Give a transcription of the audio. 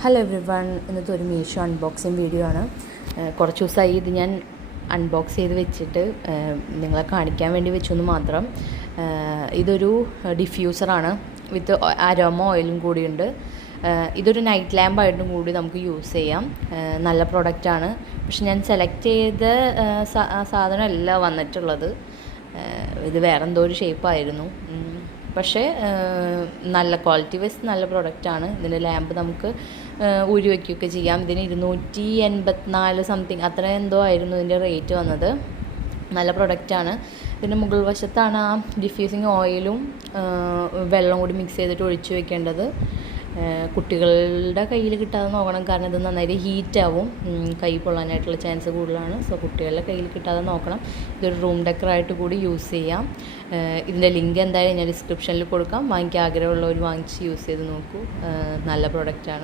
Hello every one, ഇന്നത്തെ ഒരു Meesho unboxing video ആണ്. കുറച്ച് ദിവസമായി ഇത് ഞാൻ അൺബോക്സ് ചെയ്ത് വെച്ചിട്ട് നിങ്ങളെ കാണിക്കാൻ വേണ്ടി വെച്ചെന്ന് മാത്രം. ഇതൊരു ഡിഫ്യൂസറാണ് വിത്ത് അരോമ ഓയിലും കൂടിയുണ്ട്. ഇതൊരു നൈറ്റ് ലാമ്പായിട്ടും കൂടി നമുക്ക് യൂസ് ചെയ്യാം. നല്ല പ്രൊഡക്റ്റാണ്. പക്ഷെ ഞാൻ സെലക്ട് ചെയ്ത സാധനമല്ല വന്നിട്ടുള്ളത്. ഇത് വേറെന്തോ ഒരു ഷേപ്പായിരുന്നു. പക്ഷേ നല്ല ക്വാളിറ്റി വൈസ് നല്ല പ്രൊഡക്റ്റാണ്. ഇതിൻ്റെ ലാമ്പ് നമുക്ക് ഊരി വയ്ക്കുകയൊക്കെ ചെയ്യാം. ഇതിന് 284 സംതിങ് അത്ര എന്തോ ആയിരുന്നു ഇതിൻ്റെ റേറ്റ് വന്നത്. നല്ല പ്രൊഡക്റ്റാണ്. ഇതിൻ്റെ മുകൾ വശത്താണ് ആ ഡിഫ്യൂസിങ് ഓയിലും വെള്ളം കൂടി മിക്സ് ചെയ്തിട്ട് ഒഴിച്ച് വെക്കേണ്ടത്. കുട്ടികളുടെ കയ്യിൽ കിട്ടാതെ നോക്കണം, കാരണം ഇത് നന്നായിട്ട് ഹീറ്റാവും, കൈ പൊള്ളാനായിട്ടുള്ള ചാൻസ് കൂടുതലാണ്. സോ കുട്ടികളുടെ കയ്യിൽ കിട്ടാതെ നോക്കണം. ഇതൊരു റൂം ഡെക്കറായിട്ട് കൂടി യൂസ് ചെയ്യാം. ഇതിൻ്റെ ലിങ്ക് എന്തായാലും ഞാൻ ഡിസ്ക്രിപ്ഷനിൽ കൊടുക്കാം. വാങ്ങിക്കാൻ ആഗ്രഹമുള്ളവർ വാങ്ങിച്ച് യൂസ് ചെയ്ത് നോക്കൂ. നല്ല പ്രൊഡക്റ്റാണ്.